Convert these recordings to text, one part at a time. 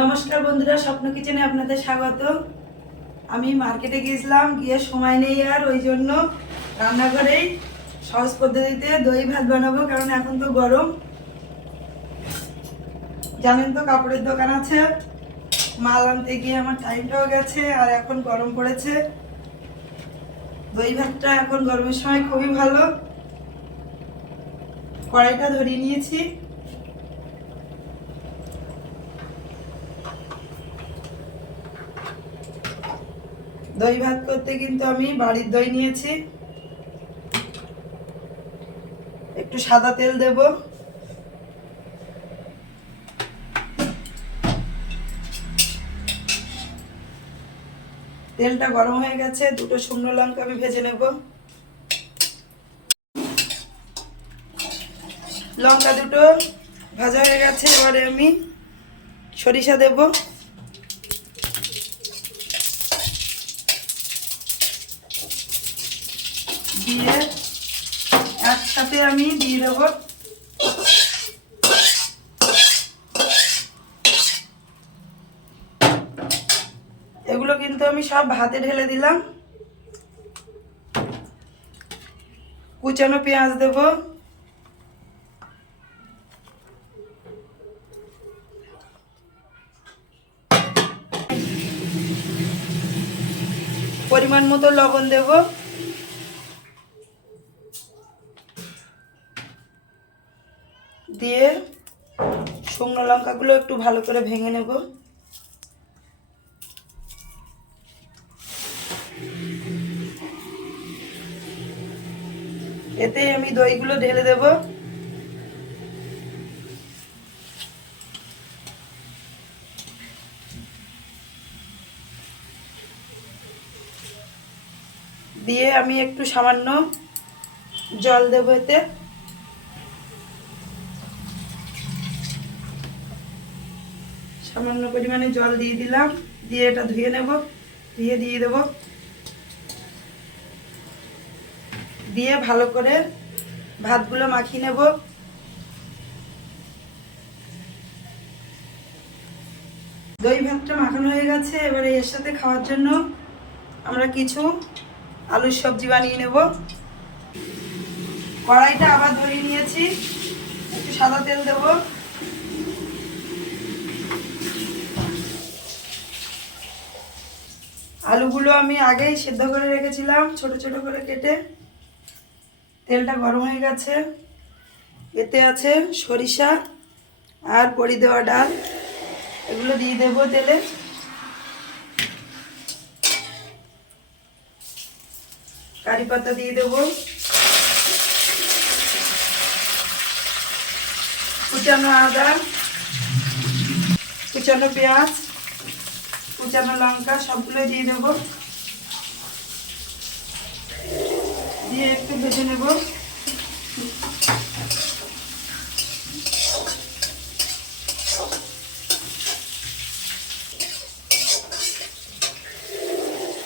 নমস্কার বন্ধুরা, স্বপ্ন কিচেনে আপনাদের স্বাগত। আমি মার্কেটে গিয়েছিলাম, গিয়ে সময় নেই আর, ওই জন্য রান্নাঘরেই সহজ পদ্ধতিতে দই ভাত বানাবো, কারণ এখন তো গরম। জানেন তো কাপড়ের দোকান আছে, মাল আনতে গিয়ে আমার টাইমটাও গেছে, আর এখন গরম পড়েছে। দই ভাতটা এখন গরমের সময় খুবই ভালো। কড়াইটা ধরিয়ে নিয়েছি। দই ভাত করতে কিন্তু আমি বাড়ির দই নিয়েছি। একটু সাদা তেল দেব। তেলটা গরম হয়ে গেছে, দুটো শুকনো লঙ্কা আমি ভেজে নেব। লঙ্কা দুটো ভাজা হয়ে গেছে, এবারে আমি সরিষা দেবো। দিয়ে একসাথে আমি দিয়ে দেবো। এগুলো কিন্তু আমি সব ভাতে ঢেলে দিলাম। কুচানো পেঁয়াজ দেব। পরিমাণ মতো লবণ দেবো। দিয়ে শুকনো লঙ্কাগুলো একটু ভালো করে ভেঙে নেব। এতে আমি দইগুলো ঢেলে দেব। দিয়ে আমি একটু সামান্য জল দেবো এতে। সামান্য পরিমাণে জল দিয়ে দিলাম। দিয়ে এটা ধুয়ে নেব, ধুয়ে দিয়ে দেব। দিয়ে ভালো করে ভাতগুলো মাখিয়ে নেব। দই ভাতটা মাখানো হয়ে গেছে, এবারে এর সাথে খাওয়ার জন্য আমরা কিছু আলুর সবজি বানিয়ে নেব। কড়াইটা আবার ধরিয়ে নিয়েছি, একটু সাদা তেল দেবো। আলুগুলো আমি আগেই সেদ্ধ করে রেখেছিলাম, ছোট ছোট করে কেটে। তেলটা গরম হয়ে গেছে। এতে আছে সরিষা আর পরি দেওয়া ডাল। এগুলো দিয়ে দেবো তেলে। কারি পাতা দিয়ে দেবো। কুচানো আদা, কুচানো পেঁয়াজ। কুচানো লঙ্কা সবগুলো দিয়ে দেব। দিয়ে একটু ভেজে নেব।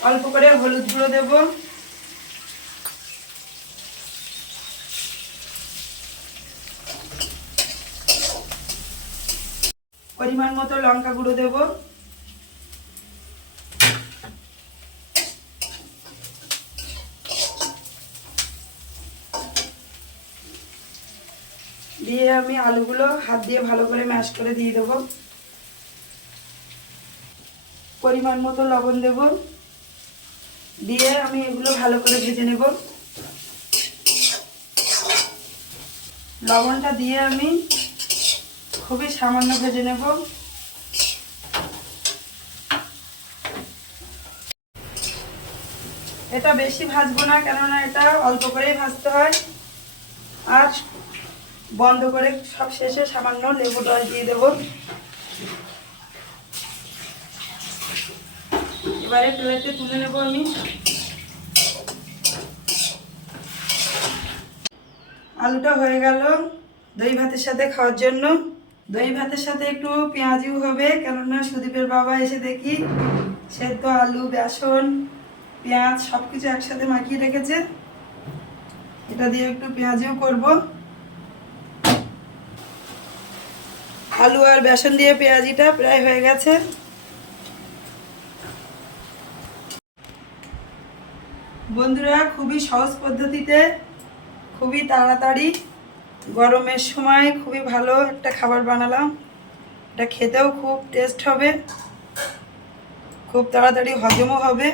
অল্প করে হলুদ গুঁড়ো দেব। পরিমাণ মতো লঙ্কা গুঁড়ো দেবো। দিয়ে আমি আলুগুলো হাত দিয়ে ভালো করে ম্যাশ করে দিয়ে দেবো। পরিমাণ মতো লবণ দেব। দিয়ে আমি এগুলো ভালো করে ভেজে নেব। লবণটা দিয়ে আমি খুবই সামান্য ভেজে নেব। এটা বেশি ভাজবো না, কেননা এটা অল্প করেই ভাজতে হয়। আর বন্ধ করে সব শেষে সামান্য লেবু রস দিয়ে দেব। এবারে প্লেটে তুলে নেব আমি। আলুটা হয়ে গেল দই ভাতের সাথে খাওয়ার জন্য। দই ভাতের সাথে একটু পেঁয়াজিও হবে, কেননা সুদীপের বাবা এসে দেখি সেদ্ধ আলু, বেসন, পেঁয়াজ সব কিছু একসাথে মাখিয়ে রেখেছে। এটা দিয়ে একটু পেঁয়াজিও করব। আলু আর বেসন দিয়ে পেঁয়াজিটা প্রায় হয়ে গেছে। বন্ধুরা, খুবই সহজ পদ্ধতিতে, খুবই তাড়াতাড়ি, গরমের সময় খুবই ভালো একটা খাবার বানালাম। এটা খেতেও খুব টেস্ট হবে, খুব তাড়াতাড়ি হজমও হবে।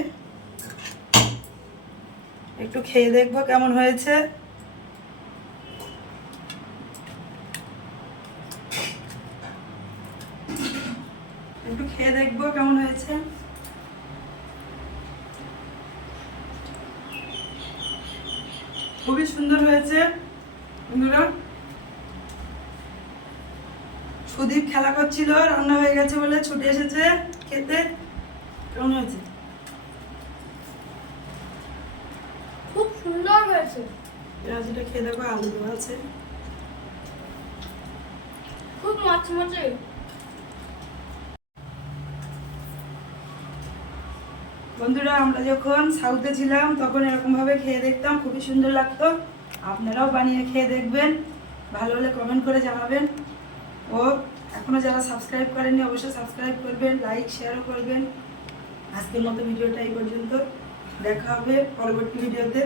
একটু খেয়ে দেখব কেমন হয়েছে একটু খেয়ে দেখব কেমন হয়েছে? খুবই সুন্দর হয়েছে বন্ধুরা। সুদীপ খেলা করছিল রান্না হয়ে গেছে বলে ছুটে এসেছে খেতে। কেমন হয়েছে? খুব সুন্দর হয়েছে। পেঁয়াজিটা খেয়ে দেখো আলু আছে। খুব মচমচে। বন্ধুরা, আমরা যখন সাউথে ছিলাম, তখন এরকমভাবে খেয়ে দেখতাম, খুবই সুন্দর লাগতো। আপনারাও বানিয়ে খেয়ে দেখবেন। ভালো হলে কমেন্ট করে জানাবেন। ও এখনও যারা সাবস্ক্রাইব করেননি, অবশ্যই সাবস্ক্রাইব করবেন লাইক শেয়ারও করবেন। আজকের মতো ভিডিওটা এই পর্যন্ত। দেখা হবে পরবর্তী ভিডিওতে।